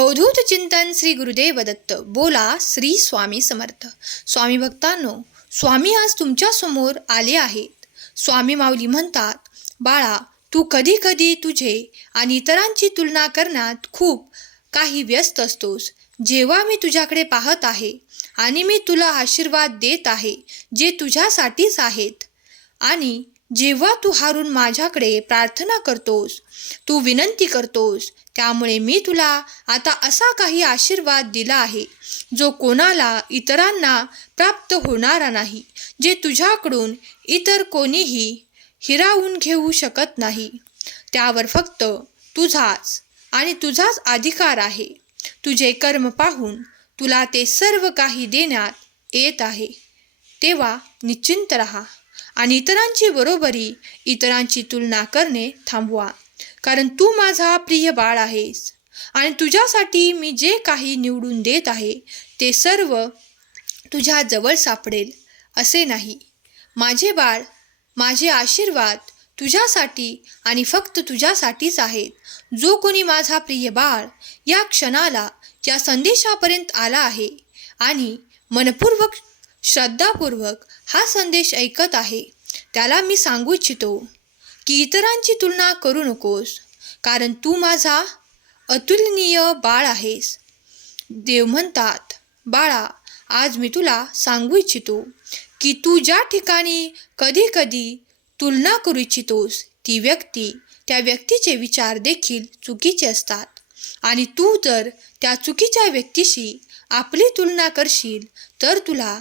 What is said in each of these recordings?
अवधूत चिंतन श्री गुरुदेव दत्त. बोला श्री स्वामी समर्थ. स्वामी भक्तांनो, स्वामी आज तुमच्या समोर आले आहेत. स्वामी माऊली म्हणतात, बाळा, तू कधी कधी तुझे आणि इतरांची तुलना करण्यात खूप काही व्यस्त असतोस. जेव्हा मी तुझ्याकडे पाहत आहे आणि मी तुला आशीर्वाद देत आहे जे तुझ्यासाठीच आहेत, आणि जेव्हा तू हारून माझ्याकडे प्रार्थना करतोस, तू विनंती करतोस, त्यामुळे मी तुला आता असा काही आशीर्वाद दिला आहे जो कोणाला इतरांना प्राप्त होणारा नाही, जे तुझ्याकडून इतर कोणीही हिरावून घेऊ शकत नाही. त्यावर फक्त तुझाच आणि तुझाच अधिकार आहे. तुझे कर्म पाहून तुला ते सर्व काही देण्यात येत आहे. तेव्हा निश्चिंत रहा आणि इतरांची बरोबरी, इतरांची तुलना करणे थांबवा. कारण तू माझा प्रिय बाळ आहेस आणि तुझ्यासाठी मी जे काही निवडून देत आहे ते सर्व तुझ्या जवळ सापडेल असे नाही. माझे बाळ, माझे आशीर्वाद तुझ्यासाठी आणि फक्त तुझ्यासाठीच आहेत. जो कोणी माझा प्रिय बाळ या क्षणाला या संदेशापर्यंत आला आहे आणि मनपूर्वक श्रद्धापूर्वक हा संदेश ऐकत आहे, त्याला मी सांगू इच्छितो की इतरांची तुलना करू नकोस, कारण तू माझा अतुलनीय बाळ आहेस. देव म्हणतात, बाळा, आज मी तुला सांगू इच्छितो की तू ज्या ठिकाणी कधी कधी तुलना करू इच्छितोस ती व्यक्ती, त्या व्यक्तीचे विचार देखील चुकीचे असतात. आणि तू जर त्या चुकीच्या व्यक्तीशी आपली तुलना करशील तर तुला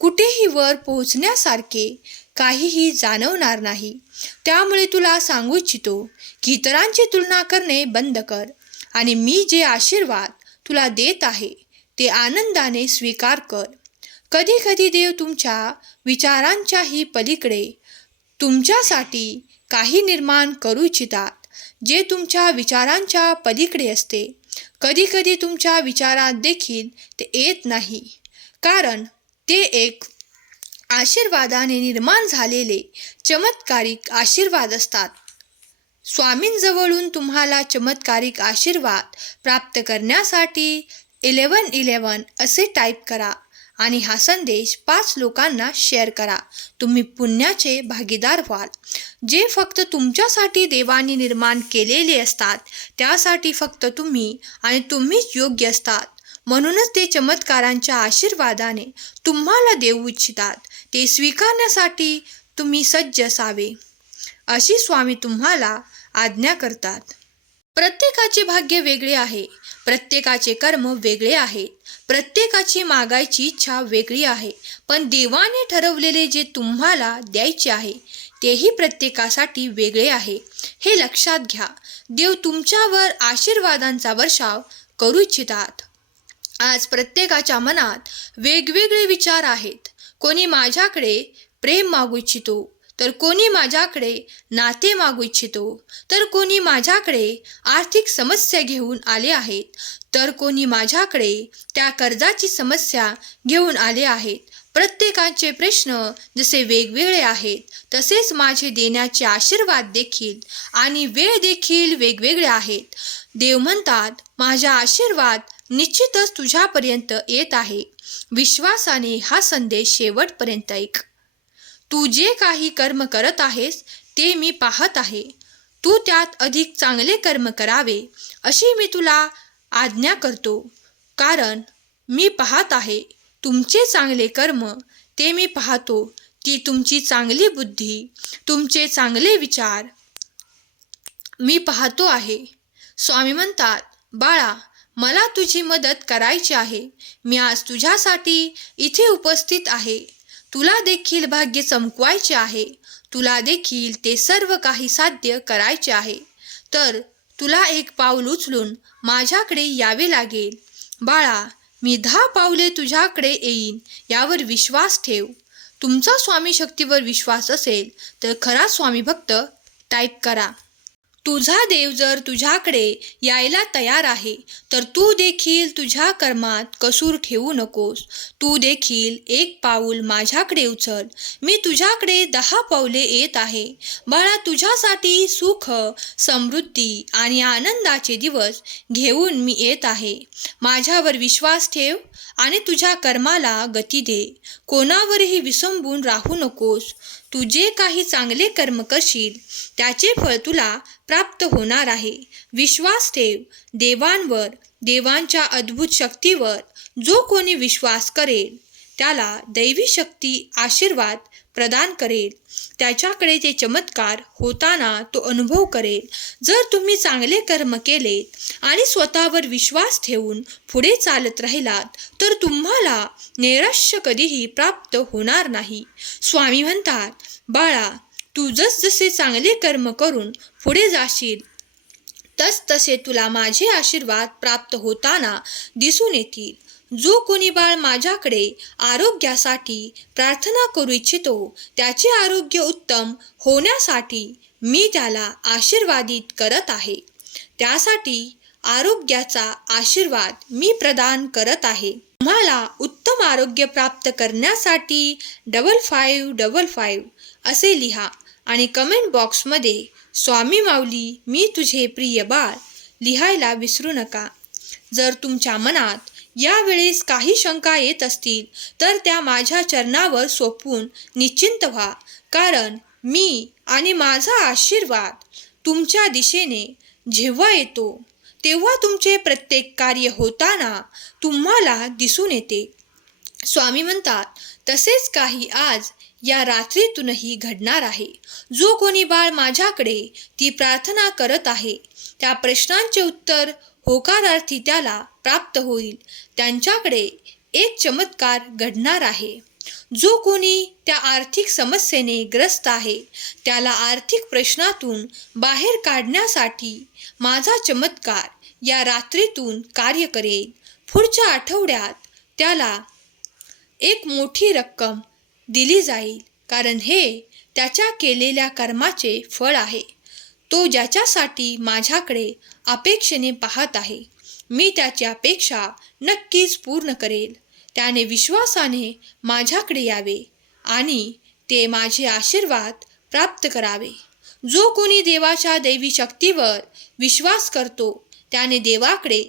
कुठेही वर पोहोचण्यासारखे काहीही जाणवणार नाही. त्यामुळे तुला सांगू इच्छितो की इतरांची तुलना करणे बंद कर आणि मी जे आशीर्वाद तुला देत आहे ते आनंदाने स्वीकार कर. कधी कधी देव तुमच्या विचारांच्याही पलीकडे तुमच्यासाठी काही निर्माण करू इच्छितात जे तुमच्या विचारांच्या पलीकडे असते. कधी कधी तुमच्या विचारात देखील ते येत नाही, कारण ते एक आशीर्वादाने निर्माण झालेले चमत्कारिक आशीर्वाद असतात. स्वामींजवळून तुम्हाला चमत्कारिक आशीर्वाद प्राप्त करण्यासाठी 1111 असे टाईप करा आणि हा संदेश 5 लोकांना शेअर करा. तुम्ही पुण्याचे भागीदार व्हाल. जे फक्त तुमच्यासाठी देवाने निर्माण केलेले असतात त्यासाठी फक्त तुम्ही आणि तुम्हीच योग्य असतात. म्हणूनच ते चमत्कारांच्या आशीर्वादाने तुम्हाला देऊ इच्छितात. ते स्वीकारण्यासाठी तुम्ही सज्ज असावे अशी स्वामी तुम्हाला आज्ञा करतात. प्रत्येकाचे भाग्य वेगळे आहे, प्रत्येकाचे कर्म वेगळे आहेत, प्रत्येकाची मागायची इच्छा वेगळी आहे, पण देवाने ठरवलेले जे तुम्हाला द्यायचे आहे तेही प्रत्येकासाठी वेगळे आहे. हे लक्षात घ्या. देव तुमच्यावर आशीर्वादांचा वर्षाव करू इच्छितात. आज प्रत्येकाच्या मनात वेगवेगळे विचार आहेत. कोणी माझ्याकडे प्रेम मागू इच्छितो, तर कोणी माझ्याकडे नाते मागू इच्छितो, तर कोणी माझ्याकडे आर्थिक समस्या घेऊन आले आहेत, तर कोणी माझ्याकडे त्या कर्जाची समस्या घेऊन आले आहेत. प्रत्येकाचे प्रश्न जसे वेगवेगळे आहेत तसेच माझे देण्याचे आशीर्वाद देखील आणि वेळ देखील वेगवेगळे आहेत. देव म्हणतात, माझा आशीर्वाद निश्चितच तुझ्यापर्यंत येत आहे. विश्वासाने हा संदेश शेवटपर्यंत ऐक. तू जे काही कर्म करत आहेस ते मी पाहत आहे. तू त्यात अधिक चांगले कर्म करावे अशी मी तुला आज्ञा करतो, कारण मी पाहत आहे तुमचे चांगले कर्म. ते मी पाहतो की तुमची चांगली बुद्धी, तुमचे चांगले विचार मी पाहतो आहे. स्वामी म्हणतात, बाळा, मला तुझी मदत करायची आहे. मी आज तुझ्यासाठी इथे उपस्थित आहे. तुला देखील भाग्य चमकवायचे आहे. तुला देखील ते सर्व काही साध्य करायचे आहे. तर तुला एक पाऊल उचलून माझ्याकडे यावे लागेल. बाळा, मी 10 पावले तुझ्याकडे येईन यावर विश्वास ठेव. तुमचा स्वामी शक्तीवर विश्वास असेल तर खरा स्वामी भक्त टाईप करा. तुझा देव जर तुझ्याकडे यायला तयार आहे तर तू देखील तुझ्या कर्मात कसूर ठेवू नकोस. तू देखील एक पाऊल माझ्याकडे उचल. मी तुझ्याकडे 10 पावले येत आहे. बाळा, तुझ्यासाठी सुख, समृद्धी आणि आनंदाचे दिवस घेऊन मी येत आहे. माझ्यावर विश्वास ठेव आणि तुझ्या कर्माला गती दे. कोणावरही विसंबून राहू नकोस. तू जे काही चांगले कर्म करशील त्याचे फळ तुला प्राप्त होणार आहे. विश्वास ठेव देवांवर, देवांच्या अद्भुत शक्तीवर. जो कोणी विश्वास करेल त्याला दैवी शक्ती आशीर्वाद प्रदान करेल. त्याच्याकडे ते चमत्कार होताना तो अनुभव करेल. जर तुम्ही चांगले कर्म केलेत आणि स्वतःवर विश्वास ठेवून पुढे चालत राहिलात तर तुम्हाला नैराश्य कधीही प्राप्त होणार नाही. स्वामी म्हणतात, बाळा, तू जसजसे चांगले कर्म करून पुढे जाशील तसतसे तुला माझे आशीर्वाद प्राप्त होताना दिसून येतील. जो कोणी बाळ माझ्याकडे आरोग्यासाठी प्रार्थना करू इच्छितो त्याचे आरोग्य उत्तम होण्यासाठी मी त्याला आशीर्वादित करत आहे. त्यासाठी आरोग्याचा आशीर्वाद मी प्रदान करत आहे. तुम्हाला उत्तम आरोग्य प्राप्त करण्यासाठी 5555 असे लिहा आणि कमेंट बॉक्समध्ये स्वामी माऊली मी तुझे प्रिय बाळ लिहायला विसरू नका. जर तुमच्या मनात यावेळेस काही शंका येत असतील तर त्या माझ्या चरणावर सोपवून निश्चिंत व्हा. कारण मी आणि माझा आशीर्वाद तुमच्या दिशेने जेव्हा येतो तेव्हा तुमचे प्रत्येक कार्य होताना तुम्हाला दिसून येते. स्वामी म्हणतात, तसेच काही आज या रात्रीतूनही घडणार आहे. जो कोणी बाळ माझ्याकडे ती प्रार्थना करत आहे त्या प्रश्नांचे उत्तर होकारार्थी त्याला प्राप्त होईल. त्यांच्याकडे एक चमत्कार घडणार आहे. जो कोणी त्या आर्थिक समस्येने ग्रस्त आहे त्याला आर्थिक प्रश्नातून बाहेर काढण्यासाठी माझा चमत्कार या रात्रीतून कार्य करेल. पुढच्या आठवड्यात त्याला एक मोठी रक्कम दिली जाईल. कारण हे त्याच्या केलेल्या कर्माचे फळ आहे. तो ज्याच्यासाठी माझ्याकडे अपेक्षेने पाहत आहे मी त्याची अपेक्षा नक्कीच पूर्ण करेल. त्याने विश्वासाने माझ्याकडे यावे आणि ते माझे आशीर्वाद प्राप्त करावे. जो कोणी देवाच्या दैवी शक्तीवर विश्वास करतो त्याने देवाकडे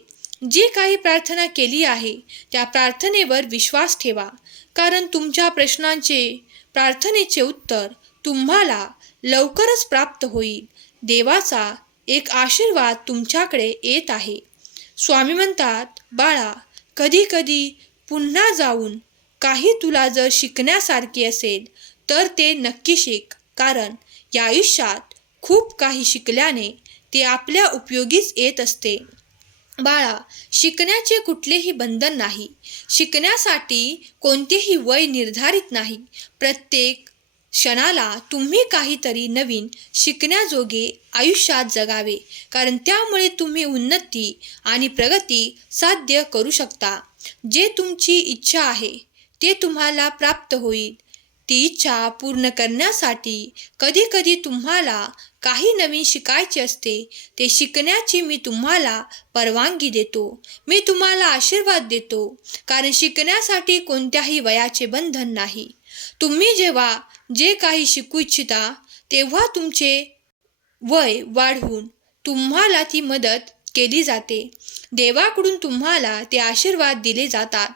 जी काही प्रार्थना केली आहे त्या प्रार्थनेवर विश्वास ठेवा. कारण तुमच्या प्रार्थनेचे उत्तर तुम्हाला लवकरच प्राप्त होईल. देवाचा एक आशीर्वाद तुमच्याकडे येत आहे. स्वामी म्हणतात, बाळा, कधी कधी पुन्हा जाऊन काही तुला जर शिकण्यासारखे असेल तर ते नक्की शिक. कारण या आयुष्यात खूप काही शिकल्याने ते आपल्या उपयोगीच येत असते. बाळा, शिकण्याचे कुठलेही बंधन नाही. शिकण्यासाठी कोणतेही वय निर्धारित नाही. प्रत्येक क्षणाला तुम्ही काहीतरी नवीन शिकण्याजोगे आयुष्यात जगावे. कारण त्यामुळे तुम्ही उन्नती आणि प्रगती साध्य करू शकता. जे तुमची इच्छा आहे ते तुम्हाला प्राप्त होईल. ती इच्छा पूर्ण करण्यासाठी कधी कधी तुम्हाला काही नवीन शिकायचे असते. ते शिकण्याची मी तुम्हाला परवानगी देतो. मी तुम्हाला आशीर्वाद देतो. कारण शिकण्यासाठी कोणत्याही वयाचे बंधन नाही. तुम्ही जेव्हा जे काही शिकू इच्छिता तेव्हा तुमचे वय वाढवून तुम्हाला ती मदत केली जाते. देवाकडून तुम्हाला ते आशीर्वाद दिले जातात.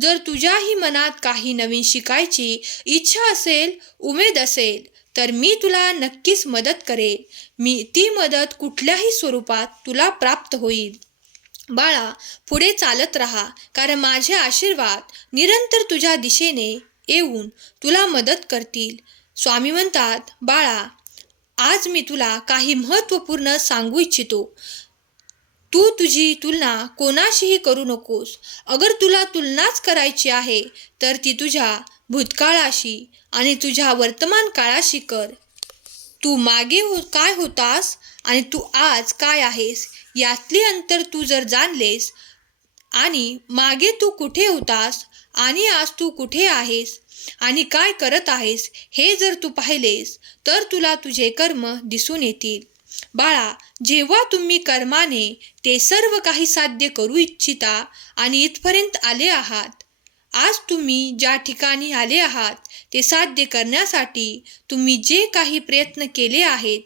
जर तुझ्याही मनात काही नवीन शिकायची इच्छा असेल, उमेद असेल तर मी तुला नक्कीच मदत करेन. ती मदत कुठल्याही स्वरूपात तुला प्राप्त होईल. बाळा, पुढे चालत राहा. कारण माझे आशीर्वाद निरंतर तुझ्या दिशेने येऊन तुला मदत करतील. स्वामी म्हणतात, बाळा, आज मी तुला काही महत्त्वपूर्ण सांगू इच्छितो. तू तुझी तुलना कोणाशीही करू नकोस. अगर तुला तुलनाच करायची आहे तर ती तुझ्या भूतकाळाशी आणि तुझ्या वर्तमान काळाशी कर. तू मागे काय होतास आणि तू आज काय आहेस यातले अंतर तू जर जाणलेस आणि मागे तू कुठे होतास आणि आज तू कुठे आहेस आणि काय करत आहेस हे जर तू पाहिलेस तर तुला तुझे कर्म दिसून येतील. बाळा, जेव्हा तुम्ही कर्माने ते सर्व काही साध्य करू इच्छिता आणि इथपर्यंत आले आहात, आज तुम्ही ज्या ठिकाणी आले आहात ते साध्य करण्यासाठी तुम्ही जे काही प्रयत्न केले आहेत,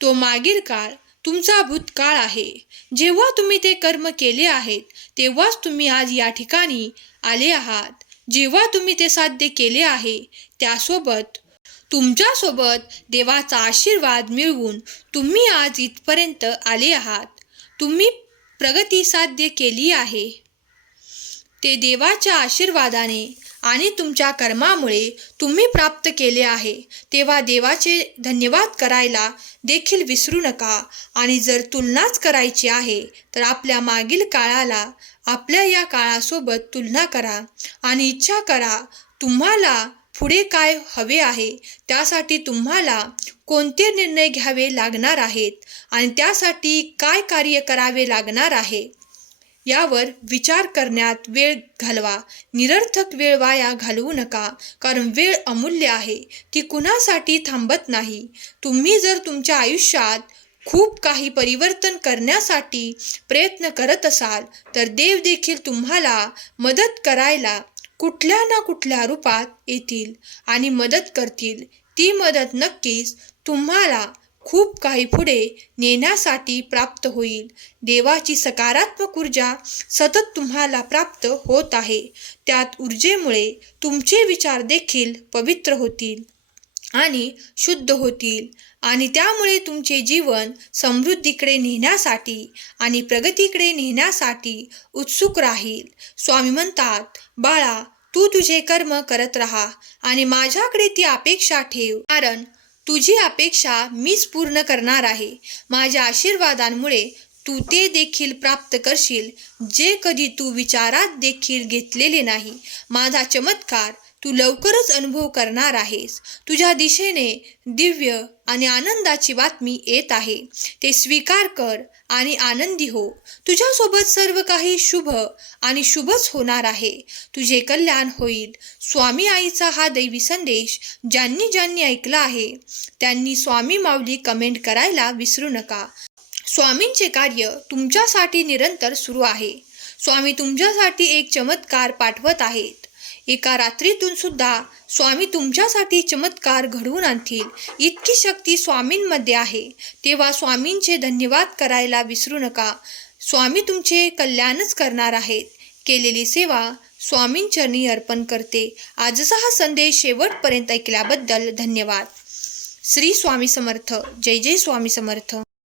तो मागील काळ तुमचा भूतकाळ आहे. जेव्हा तुम्ही ते कर्म केले आहेत तेव्हाच तुम्ही आज या ठिकाणी आले आहात. जेव्हा तुम्ही ते साध्य केले आहे त्यासोबत तुमच्यासोबत देवाचा आशीर्वाद मिळवून तुम्ही आज इथपर्यंत आले आहात. तुम्ही प्रगती साध्य केली आहे ते देवाच्या आशीर्वादाने आणि तुमच्या कर्मामुळे तुम्ही प्राप्त केले आहे. तेव्हा देवाचे धन्यवाद करायला देखील विसरू नका. आणि जर तुलनाच करायची आहे तर आपल्या मागील काळाला आपल्या या काळासोबत तुलना करा आणि इच्छा करा तुम्हाला पुढे काय हवे आहे, त्यासाठी तुम्हाला कोणते निर्णय घ्यावे लागणार आहेत आणि त्यासाठी काय कार्य करावे लागणार आहे यावर विचार करण्यात वेळ घालवा. निरर्थक वेळ वाया घालवू नका, कारण वेळ अमूल्य आहे, ती कुणासाठी थांबत नाही. तुम्ही जर तुमच्या आयुष्यात खूप काही परिवर्तन करण्यासाठी प्रयत्न करत असाल तर देव देखील तुम्हाला मदत करायला कुठल्या ना कुठल्या रूपात येतील आणि मदत करतील. ती मदत नक्कीच तुम्हाला खूप काही पुढे नेण्यासाठी प्राप्त होईल. देवाची सकारात्मक ऊर्जा सतत तुम्हाला प्राप्त होत आहे. त्यात ऊर्जेमुळे तुमचे विचार देखील पवित्र होतील आणि शुद्ध होतील आणि त्यामुळे तुमचे जीवन समृद्धीकडे नेण्यासाठी आणि प्रगतीकडे नेण्यासाठी उत्सुक राहील. स्वामी म्हणतात, बाळा, तू तुझे कर्म करत राहा आणि माझ्याकडे ती अपेक्षा ठेव, कारण तुझी अपेक्षा मीच पूर्ण करणार आहे. माझ्या आशीर्वादांमुळे तू ते देखील प्राप्त करशील जे कधी तू विचारात देखील घेतलेले नाही. माझा चमत्कार तू लवकरच अनुभव करणार आहेस. तुझ्या दिशेने दिव्य आणि आनंदाची बातमी येत आहे. ते स्वीकार कर आणि आनंदी हो. तुझ्यासोबत सर्व काही शुभ आणि शुभच होणार आहे. तुझे कल्याण होईल. स्वामी आईचा हा दैवी संदेश ज्यांनी ज्यांनी ऐकला आहे त्यांनी स्वामी माऊली कमेंट करायला विसरू नका. स्वामींचे कार्य तुमच्यासाठी निरंतर सुरू आहे. स्वामी तुमच्यासाठी एक चमत्कार पाठवत आहेत. एका रात्रीतून सुद्धा स्वामी तुमच्यासाठी चमत्कार घडवून आणतील. इतकी शक्ती स्वामींमध्ये आहे. तेव्हा स्वामींचे धन्यवाद करायला विसरू नका. स्वामी तुमचे कल्याणच करणार आहेत. केलेली सेवा स्वामींचरणी अर्पण करते. आजचा हा संदेश शेवटपर्यंत ऐकल्याबद्दल धन्यवाद. श्री स्वामी समर्थ. जय जय स्वामी समर्थ.